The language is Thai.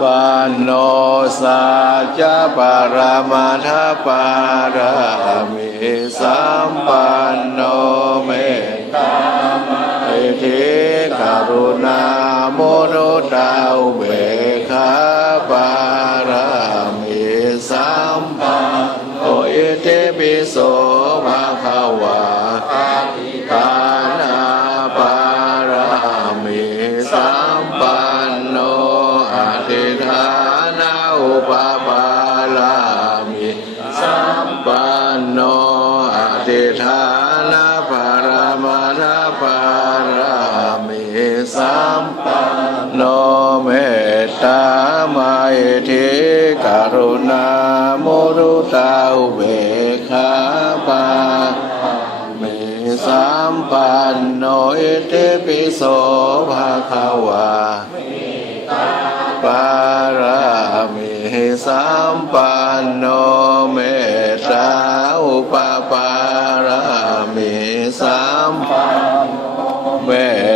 ปันโนสัจจะปรมัตถปารามิสัมปันโนเมตตามหิทธิกรุณามุนุตาอุเบกขาปารามิสัมปันโนอิติปิโสภะคะวะทานาปารามิสัมปันโนอธิฐานาอุปปารามิสัมปันโนอธิฐานาปรมัตถปารามิสัมปันโนเมตตามหิทธิกรุณามุทุตาอุเบกขาปามิสัมปันโนอิติปิโสภะคะวะปารามิสัมปันโนเมตตาอุปปารามิสัมปันโนเม